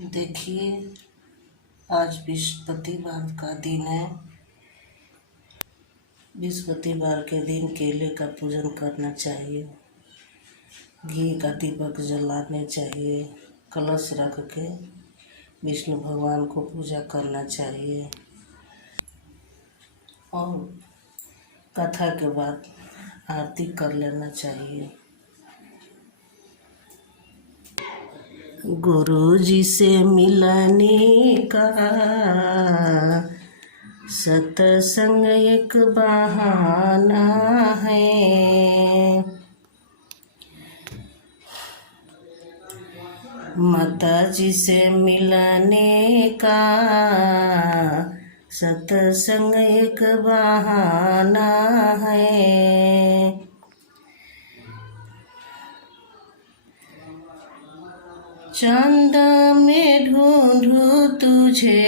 देखिए, आज बृहस्पतिवार का दिन है। बृहस्पतिवार के दिन केले का पूजन करना चाहिए, घी का दीपक जलाने चाहिए, कलश रख के विष्णु भगवान को पूजा करना चाहिए और कथा के बाद आरती कर लेना चाहिए। गुरु जी से मिलने का सत्संग एक बहाना है। माता जी से मिलने का सत्संग एक बहाना है। चांद में ढूंढूं तुझे,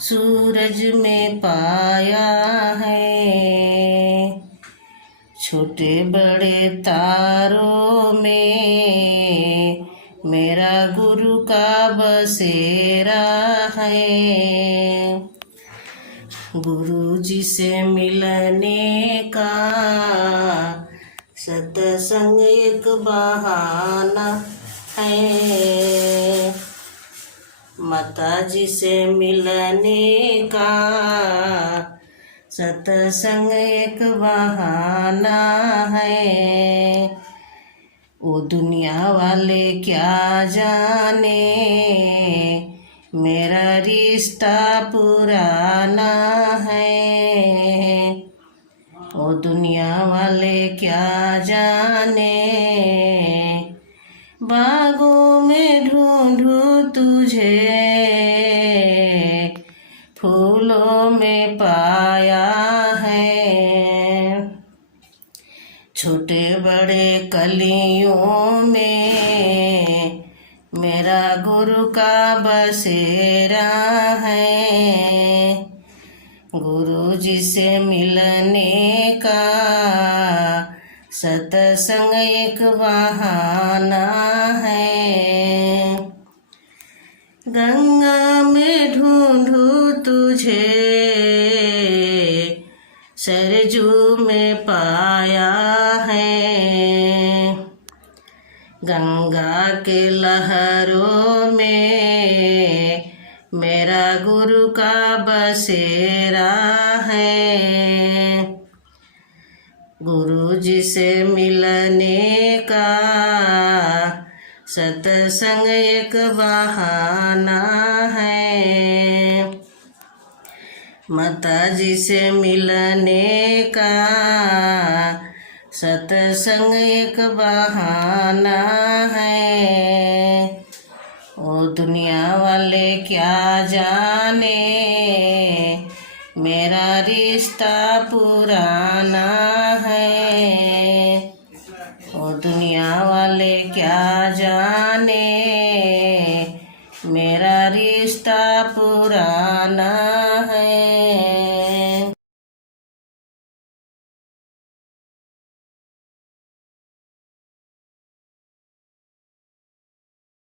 सूरज में पाया है। छोटे बड़े तारों में मेरा गुरु का बसेरा है। गुरु जी से मिलने का सत्संग एक बहाना है। माता जी से मिलने का सत्संग एक बहाना है। वो दुनिया वाले क्या जाने मेरा रिश्ता पुराना है। वो दुनिया वाले क्या जाने बागों में ढूंढूं तुझे, फूलों में पाया है। छोटे बड़े कलियों में मेरा गुरु का बसेरा है। गुरु जी से मिलने का सत्संग एक बहाना है। गंगा में ढूंढूं तुझे, सरजू में पाया है। गंगा के लहरों में मेरा गुरु का बसेरा है। गुरु जी से मिलने का सत्संग एक बहाना है। माता जी से मिलने का सत्संग एक बहाना है। वो दुनिया वाले क्या जाने मेरा रिश्ता पुराना है। वो दुनिया वाले क्या जाने मेरा रिश्ता पुराना